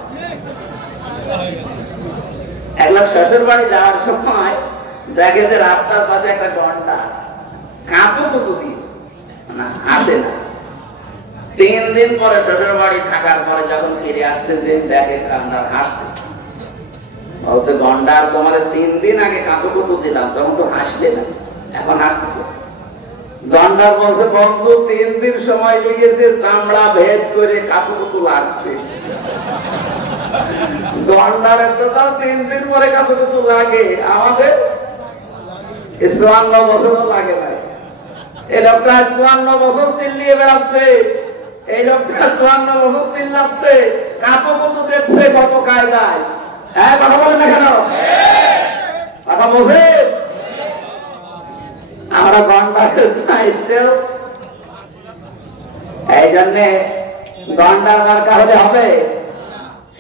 একবার শ্বশুর বাড়ি যাওয়ার সময় দেখে যে রাস্তার পাশে একটা ঘন্টা কাঁপু দিয়েছে, না আসে না। 3 দিন পরে শ্বশুর বাড়ি থাকার পরে যখন ফিরে আসতেছে দেখে ঘন্টা হাসতেছে। বলছে ঘন্টার তোমার 3 দিন আগে কাঁপু দিলাম তখন তো হাসলে না, এখন হাসতেছে। ঘন্টার বলছে বন্ধু 3 দিন সময় লেগেছে চামড়া ভেদ করে কাঁপু লাগছে। ঘন্টার তো 3 দিন পরে কাঁপু লাগে, আমাদের 54 বছরও লাগে না। এই লোকটা 54 বছর চিল্লিয়ে বেড়াচ্ছে, এই লোকটা 54 বছর চিল্লাচ্ছে, কাঁপু দেখছে কত কায়দায়। হ্যাঁ কথা বলেন না কেন? কথা বোঝে? আমরা ঘন্টাকে চাইতেও এই জন্যে ঘন্টার মার্কা হলে হবে,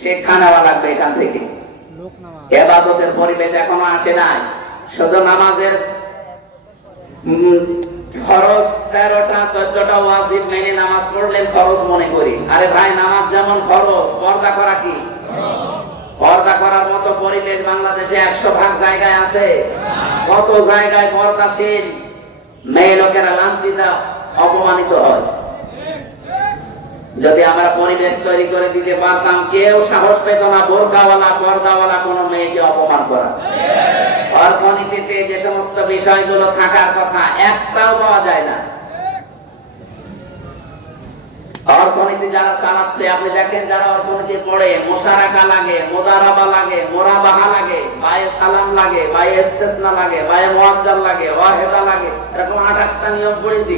শিক্ষা নেওয়া লাগবে এখান থেকে। ইবাদতের পরিবেশ এখনো আসে নাই। শুধু নামাজের ফরজ 13টা 14টা ওয়াজিব মেনে নামাজ পড়লে ফরজ মনে করি। আরে ভাই, নামাজ যেমন ফরজ, পর্দা করা কি? পর্দা করার মতো পরিবেশ বাংলাদেশে 100 ভাগ জায়গায় আছে। কত জায়গায় পর্দাশীল মেয়ে লোকেরা লাঞ্ছিত অপমানিত হয়। যদি আমরা পরিবেশ তৈরি করে দিতে পারতাম, কেউ সাহস পেত না বোরকাওয়ালা পর্দাওয়ালা কোন মেয়েকে অপমান করা। অর্থনীতিতে যে সমস্ত বিষয়গুলো থাকার কথা একটাও পাওয়া যায় না। অর্থনীতি যারা চালাচ্ছে, আপনি দেখেন যারা অর্থনীতি পড়ে, মোশারাকা লাগে, মুদারাবা লাগে, মোরাবাহা লাগে, বায়ে সালাম লাগে, বায়ে ইস্তেসনা লাগে, বায়ে মুআজ্জাল লাগে, ওয়াহিদা লাগে, এরকম 28টা নিয়ম পড়েছি।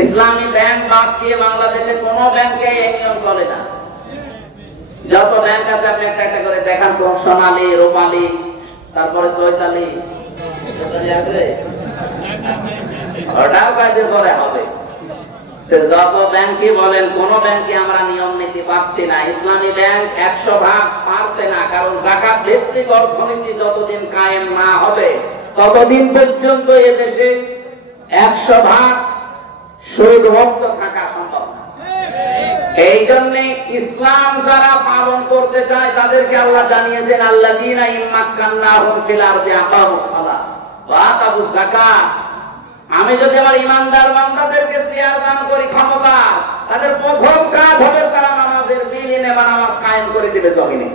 ইসলামী ব্যাংক বাদ দিয়ে বাংলাদেশে কোন ব্যাংকে এই নিয়ম চলে না। যত ব্যাংক আছে আপনি একটা একটা করে দেখান, কোন সোনালী, রূপালী, তারপরে চৈতালি আছে, ওটাও কার্যকরে হবে। যত ব্যাংকই বলেন, কোন ব্যাংকে আমরা নিয়ম নীতি পাচ্ছি না। ইসলামী ব্যাংক 100 ভাগ পারছে না, কারণ যাকাত ভিত্তিক অর্থনীতি যতদিন কায়েম না হবে ততদিন পর্যন্ত এদেশে 100% সুদ মুক্ত থাকা সম্ভব না। এই জন্য ইসলাম যারা পালন করতে চায় তাদেরকে আল্লাহ জানিয়েছেন আল্লাযীনা ইম্মাক্কান্নাহুম ফিল আরদি আকামুস সালাত ওয়া আতাবুজ যাকাত। আমি যদি আমার ইমানদার বান্দাদেরকে শেয়ার দান করি ক্ষমতা, তাদের প্রথম কাজ হবে তারা নামাজের বিলীনে বা নামাজ কায়েম করে দিবে জমিনে।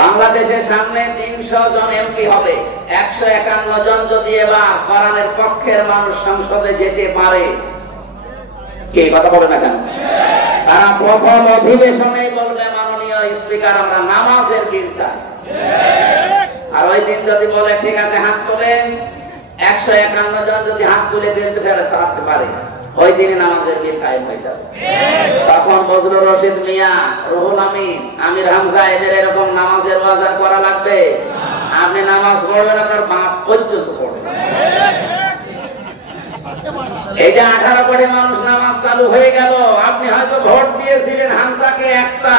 বাংলাদেশের সামনে 300 জন এমপি হবে, 151 জন যদি এবার কোরআনের পক্ষের মানুষ সংসদে যেতে পারে, কে কথা বলে না কেন? তারা প্রথম অধিবেশনে বলবে মাননীয় স্পিকার আমরা নামাজের বিল চাই। আর ওই দিন যদি বলে ঠিক আছে হাত তোলেন, 151 জন যদি হাত তুলে দিতে ফেরাতে পারে, ওই দিনে নামাজের বিল কায়েম হয়ে যাবে। তখন বজলুর রশিদ মিয়া, রুহুল আমিন, আমির হামজা এদের এরকম নামাজের বাজার করা লাগবে। আপনি নামাজ পড়বেন আপনার বাপ পর্যন্ত পড়বেন। এই যে 18 কোটি মানুষ নামাজ চালু হয়ে গেল, আপনি হয়তো ভোট দিয়েছিলেন হামজাকে একটা,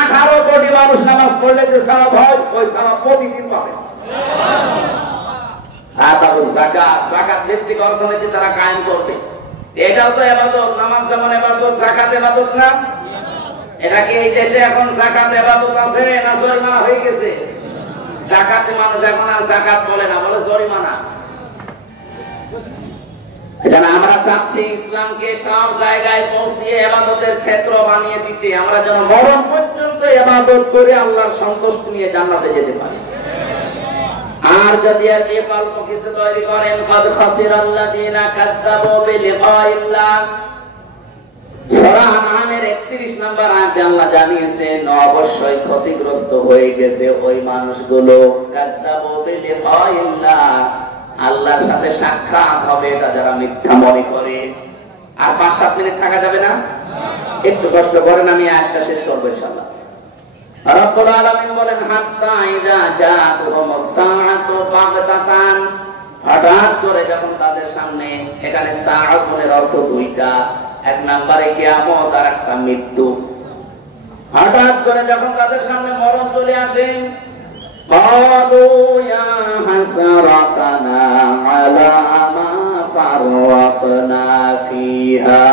18 কোটি মানুষ নামাজ পড়লে যে সওয়াব হয় ওই সওয়াব প্রতিদিন পাবেন। যাকাত ভিত্তিক অর্থনীতি তারা কায়েম করবে। এটাও তো ইবাদত, নামাজ যেমন ইবাদত, যাকাত ইবাদত না? এটা কি এই দেশে এখন যাকাত ইবাদত আছে না জরিমানা হয়ে গেছে? যাকাতে মানুষ এখন আর যাকাত বলে না, বলে জরিমানা। এজন্য আমরা চাচ্ছি ইসলামকে সব জায়গায় পৌঁছিয়ে ইবাদতের ক্ষেত্র বানিয়ে দিতে, আমরা যেন মরণ পর্যন্ত ইবাদত করে আল্লাহর সন্তুষ্টি নিয়ে জান্নাতে যেতে পারি। আর যদি আর এই কল্প কিছু তৈরি করেন, কদ খাসিরাল্লাযীনা কাযযাবু বিলিকাইল্লাহ, সূরা আনআমের 31 নম্বর আয়াতে আল্লাহ জানিয়েছেন অবশ্যই ক্ষতিগ্রস্ত হয়ে গেছে ওই মানুষগুলো, কাযযাবু বিলিকাইল্লাহ, আল্লাহর সাথে সাক্ষাৎ হবে এটা যারা মিথ্যা মনে করে। আর 5-7 মিনিট থাকা যাবে না? একটু কষ্ট করেন, আমি আয়াতটা শেষ করব ইনশাআল্লাহ। রব্বুল আলামিন বলেন হাত্তা ইযা জাআতুহুমুস সাআতু বাগতাতান, হঠাৎ করে যখন তাদের সামনে, এখানে সাআতুনের অর্থ দুইটা, এক নম্বরে কিয়ামত আর একটা মৃত্যু। হঠাৎ করে যখন তাদের সামনে মরণ চলে আসে, ক্বালু ইয়া হাসরাতানা আলা মা ফাররাতনা ফিহা,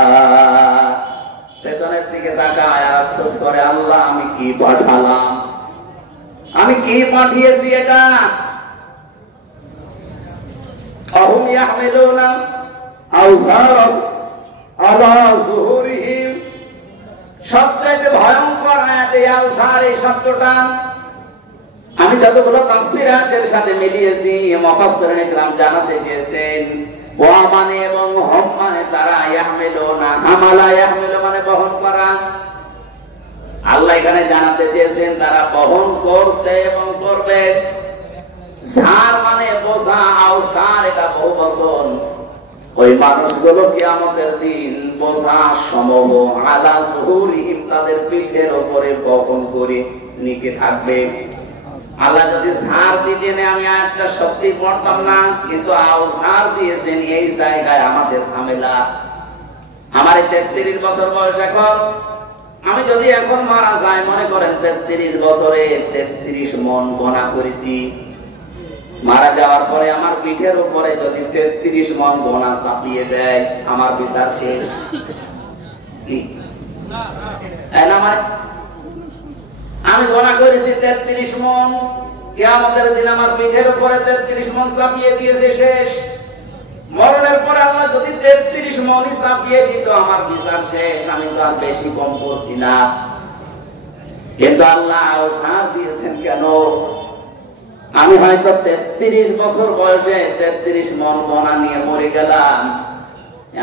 পেছনের দিকে তাকায় আর আফসোস করে আল্লাহ আমি কি পাঠালাম, আমি কি পাঠিয়েছি এটা। আহুম ইয়াহমিলুনা আওযারা আলা যুহুরিহিম, সবচেয়ে ভয়ঙ্কর আয়াত এই আওযার, এই শব্দটা আমি যতগুলো তাফসীর আয়াতের সাথে মিলিয়েছি মুফাসসিরিন ইকরাম জানাতে দিয়েছেন ওয়া মানে এবং হম মানে তারা, ইয়াহমিলুনা, হামালা ইয়াহমিলু মানে বহন করা। আল্লাহ এখানে জানাতে দিয়েছেন তারা বহন করছে এবং করবে। সার মানে বোঝা, আওসার এটা বহুবচন। ওই মানুষগুলো কিয়ামতের দিন বোঝা সমূহ আলা যুহুরিহিম, তাদের পিঠের উপরে বহন করে নিতে থাকবে। আল্লাহ যদি সার দিতেন আমি আয়াতটা সত্যি পড়তাম না, কিন্তু আওসার দিয়েছেন এই জায়গায় আমাদের ঝামেলা। আমার 33 বছর বয়স এখন, আমি যদি এখন মারা যাই, মনে করেন 33 বছরে 33 মন গোনা করেছি, মারা যাওয়ার পরে আমার পিঠের উপরে যদি 33 মন গোনা চাপিয়ে দেয়, আমার বিচার শেষ। আমি গোনা করেছি 33 মন, কিয়ামতের দিন আমার পিঠের উপরে 33 মন চাপিয়ে দিয়েছে, শেষ। মরণের পরে আল্লাহ যদি 33 মন চাপিয়ে দিত, আমার বিচার শেষ, আমি তো আর বেশি কম করছি না। কিন্তু আল্লাহ ছাড় দিয়েছেন কেন? আমি হয়তো 33 বছর বয়সে 33 মন গোনা নিয়ে মরে গেলাম,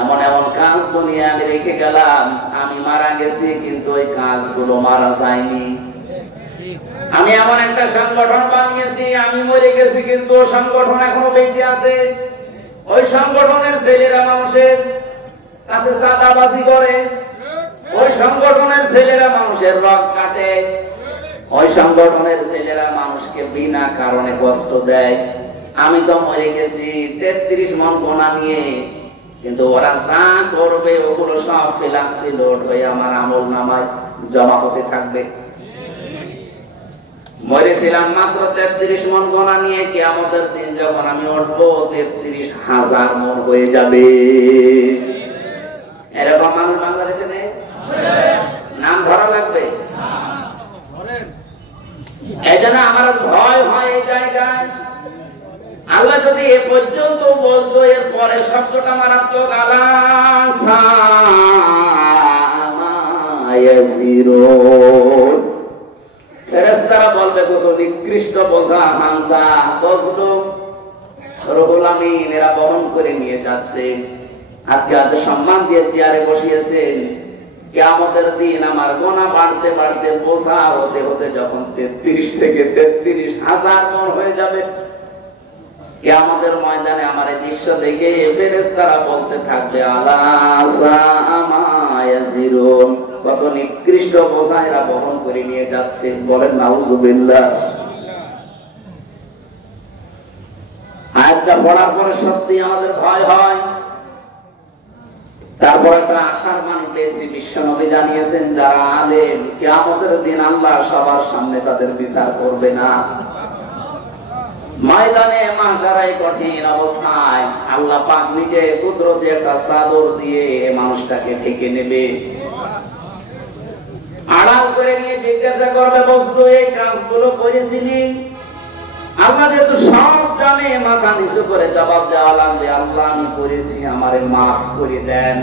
এমন এমন কাজ দুনিয়া আমি রেখে গেলাম, আমি মারা গেছি কিন্তু ওই কাজগুলো মারা যায়নি। আমি এমন একটা সংগঠন বানিয়েছি, আমি মরে গেছি কিন্তু সংগঠন এখনো বেঁচে আছে। ওই সংগঠনের ছেলেরা মানুষের কাছে চাঁদাবাজি করে, ওই সংগঠনের ছেলেরা মানুষের রগ কাটে, ওই সংগঠনের ছেলেরা মানুষকে বিনা কারণে কষ্ট দেয়। আমি তো মরে গেছি 33 মন গোনা নিয়ে, কিন্তু ওরা যা করবে ওগুলো সব ফিলান্সি লোড হয়ে আমার আমল নামায় জমা হতে থাকবে। মরেছিলাম মাত্র 33 মন গোনা নিয়ে। কিয়ামতের দিন যখন আমি উঠবো 33,000 মন হয়ে যাবে। এরকম মানুষ বাংলাদেশে নেই? নাম ধরা লাগবে। এই জন্য আমার ভয় হয় এই জায়গায়। আল্লাহ যদি এ পর্যন্ত বলতো, এর পরে শব্দটা মারাত্মক, ফেরেশতারা বলবে কত নিকৃষ্ট বোঝা হামসা বসলো রব্বুল আমিন এরা বহন করে নিয়ে যাচ্ছে। আজকে এত সম্মান দিয়ে চেয়ারে বসিয়েছেন, কিয়ামতের দিন আমার গোনা বাড়তে বাড়তে বোঝা হতে হতে যখন 33 থেকে 33,000 মন হয়ে যাবে, কিয়ামতের ময়দানে আমার এই দৃশ্য দেখে ফেরেশতারা বলতে থাকবে আলা সামা ইয়াসিরুন, কত নিকৃষ্ট বোঝা এরা বহন করে নিয়ে যাচ্ছে। বলেন নাউযুবিল্লাহ। আয়াতটা পড়ার পরে সত্যি আমাদের ভয় হয়। তারপর একটা আশার বাণী পেয়েছি, বিশ্বনবী জানিয়েছেন যারা আলেম কিয়ামতের দিন আল্লাহ সবার সামনে তাদের বিচার করবে না। ময়দানে মাহশারে কঠিন অবস্থায় আল্লাহ পাক নিজে কুদরতে একটা চাদর দিয়ে মানুষটাকে ঢেকে নেবে, আড়াল করে নিয়ে জিজ্ঞাসা করবে বস্তু এই কাজগুলো করেছিলি? আল্লাহ যেহেতু সব জানে, মাথা নিচু করে জবাব দেওয়া লাগবে আল্লাহ আমি করেছি, আমারে মাফ করে দেন।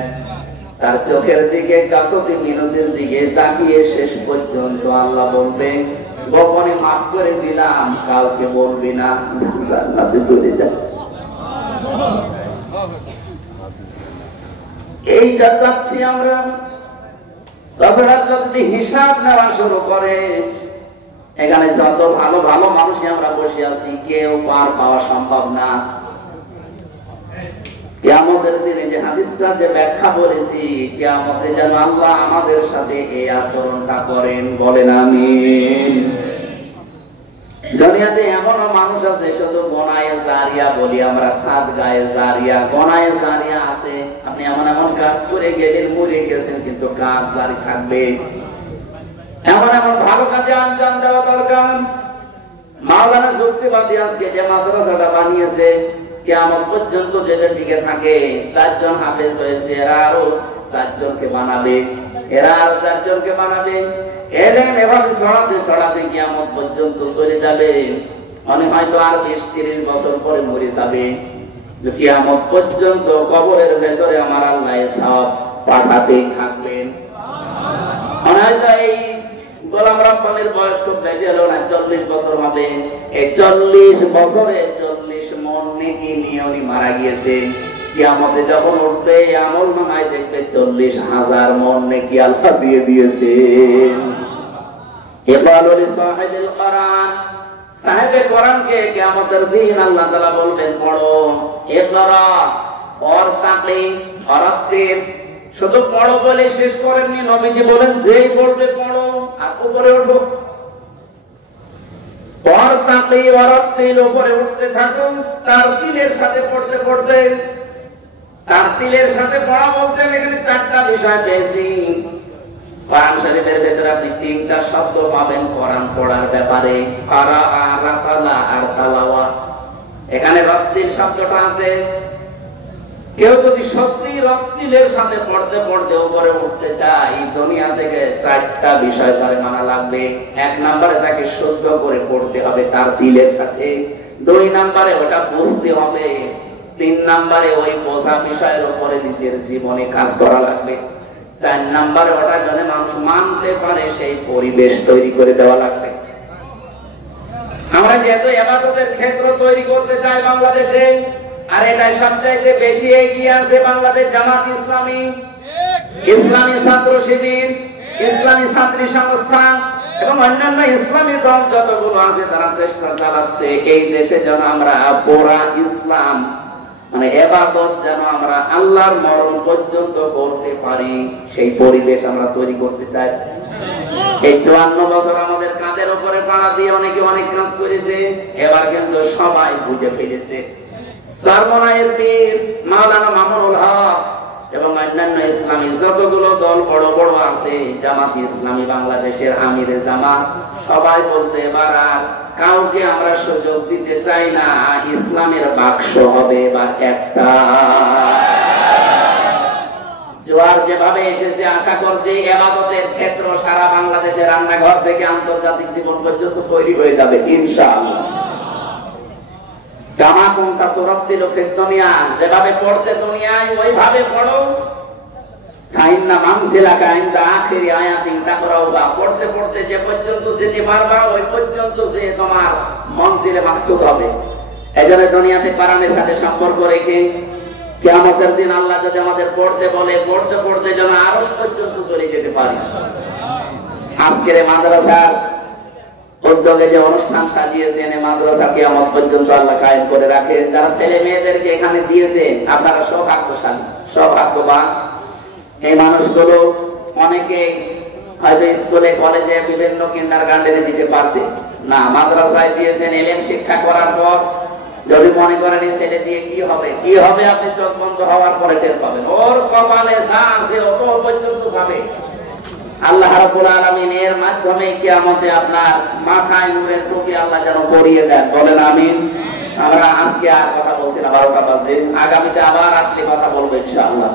তার চোখের দিকে কাততি মিনতির দিকে তাকিয়ে শেষ পর্যন্ত আল্লাহ বলবে গোপনে মাফ করে দিলাম, কাউকে বলবি না, জান্নাতে চলে যা। এইটা চাচ্ছি আমরা। তাছাড়া যদি হিসাব নেওয়া শুরু করে, এখানে যত ভালো ভালো মানুষই আমরা বসে আছি, কেউ পার পাওয়া সম্ভব না। কিয়ামতের দিনে যে হাদিসটা যে ব্যাখ্যা করেছি, কিয়ামতে যেন আল্লাহ আমাদের সাথে এই আচরণটা করেন। বলেন আমিন। দুনিয়াতে এমন মানুষ আছে শুধু গোনায়ে জারিয়া বলি আমরা, সাদগায়ে জারিয়া, গোনায়ে জারিয়া আছে। আপনি এমন এমন কাজ করে গেলেন, মরে গেছেন, কিন্তু কাজ জারি থাকবে। এমন এমন ভালো কাজে আঞ্জাম দেওয়া দরকার। মাওলানা যুক্তিবাদী আজকে যে মাদ্রাসাটা বানিয়েছে, কিয়ামত পর্যন্ত যেটা টিকে থাকে, 4 জন হাফেজ হয়েছে, এরা আরো 4 জনকে বানাবে, এরা আরো 4 জনকে বানাবে। এলেন এভাবে ছড়াতে ছড়াতে কিয়ামত পর্যন্ত চলে যাবে। অনেক হয়তো আর 20-30 বছর পরে মরে যাবে। কিয়ামত পর্যন্ত কবরের ভেতরে আমার আল্লাহ সব পাঠাতেই থাকবেন। হয়তো এই গোলাম রব্বানির বয়স খুব বেশি হলো না, 40 বছর হবে। এই 40 বছরে 40 মন নেকি নিয়ে উনি মারা গিয়েছে। কিয়ামতে যখন উঠবে আমল নামায় দেখবে 40,000 মন নেকি আল্লাহ দিয়ে দিয়েছে। ইবাদুল সাহিবুল কোরআন, সাহেবে কোরআনকে কিয়ামতের দিন আল্লাহ তাআলা বলবেন পড়ো, ইকরা ওয়ারতাকি ওয়ারাত্তিল। শুধু পড়ো বলে শেষ করেননি, নবীজি বলেন যেই পড়বে পড়ো আর উপরে উঠো। ওয়ারতাকি ওয়ারাত্তিল, উপরে উঠতে থাকো। তার তিলের সাথে পড়তে পড়তে, তার তিলের সাথে পড়া বলতে এখানে 4টা বিষয় পেয়েছি। কোরআন শরীফের ভেতরে আপনি 3টা শব্দ পাবেন কোরআন পড়ার ব্যাপারে, আরা, রাতালা আর তালাওয়া। এখানে রত্তিল শব্দটা আছে। কেউ যদি সত্যি রত্তিলের সাথে পড়তে পড়তে উপরে উঠতে চায়, দুনিয়া থেকে 4টা বিষয় তার মানা লাগবে। 1 নম্বরে তাকে শুদ্ধ করে পড়তে হবে তার তিলের সাথে। 2 নম্বরে ওটা বুঝতে হবে। 3 নম্বরে ওই বোঝা বিষয়ের উপরে নিজের জীবনে কাজ করা লাগবে। 4 নম্বরে ওটা যেন মানুষ মানতে পারে সেই পরিবেশ তৈরি করে দেওয়া লাগবে। আমরা যেহেতু ইবাদতের ক্ষেত্র তৈরি করতে চাই বাংলাদেশে, আর এটাই সবচেয়ে বেশি এগিয়ে আছে বাংলাদেশ জামাত ইসলামী, ইসলামী ছাত্র শিবির, ইসলামী ছাত্রী সংস্থা এবং অন্যান্য ইসলামী দল যতগুলো আছে, তারা চেষ্টা চালাচ্ছে এই দেশে যেন আমরা পুরা ইসলাম মানে ইবাদত যেন আমরা আল্লাহর মরণ পর্যন্ত করতে পারি, সেই পরিবেশ আমরা তৈরি করতে চাই। এই 54 বছর আমাদের কাঁধের উপরে পাড়া দিয়ে অনেকে অনেক কাজ করেছে, এবার কিন্তু সবাই বুঝে ফেলেছে। চরমনাইয়ের পীর মাওলানা মামুনুল হক এবং অন্যান্য ইসলামী যতগুলো দল বড় বড় আছে, জামাত ইসলামী বাংলাদেশের আমিরে জামাত সবাই বলছে এবার আর কাউকে আমরা সুযোগ দিতে চাই না, ইসলামের বাক্স হবে এবার একটা। জোয়ার যেভাবে এসেছে আশা করছি ইবাদতের ক্ষেত্র সারা বাংলাদেশের রান্নাঘর থেকে আন্তর্জাতিক জীবন পর্যন্ত তৈরি হয়ে যাবে ইনশাআল্লাহ। কামা কুনতা তুরাত্তিলু ফিদ দুনিয়া, যেভাবে পড়তে দুনিয়ায় ওইভাবে পড়ো। ফাইন্না মানজিলাকা ইনদা আখিরি আয়াতিন তাকরাউহা, পড়তে পড়তে যে পর্যন্ত যেতে পারবা ওই পর্যন্ত যে তোমার মনজিলে মাকসুদ হবে। এজন্য দুনিয়াতে কোরআনের সাথে সম্পর্ক রেখে কিয়ামতের দিন আল্লাহ যদি আমাদের পড়তে বলে পড়তে পড়তে যেন আরশ পর্যন্ত চলে যেতে পারি। আজকের মাদ্রাসার উদ্যোগে যে অনুষ্ঠান সাজিয়েছেন, এই মাদ্রাসা কিয়ামত পর্যন্ত আল্লাহ কায়েম করে রাখে। যারা ছেলে মেয়েদেরকে এখানে দিয়েছেন আপনারা সৌভাগ্যশালী, সৌভাগ্যবান। এই মানুষগুলো অনেকে হয়তো স্কুলে কলেজে বিভিন্ন কিন্ডারগার্টেনে দিতে পারতেন না, মাদ্রাসায় দিয়েছেন। এলেম শিক্ষা করার পর যদি মনে করেন ছেলে দিয়ে কি হবে, কি হবে আপনি চোখ বন্ধ হওয়ার পরে টের পাবেন। ওর কপালে যা আছে অত পর্যন্ত যাবে। আল্লাহ রাব্বুল আলামিন এর মাধ্যমে কিয়ামতে আপনার মাথায় নূরের টুপি আল্লাহ যেন পরিয়ে দেন, বলেন আমিন। আমরা আজকে আর কথা বলছি না, 12টা বাজে, আগামীতে আবার আসলে কথা বলবো ইনশাআল্লাহ।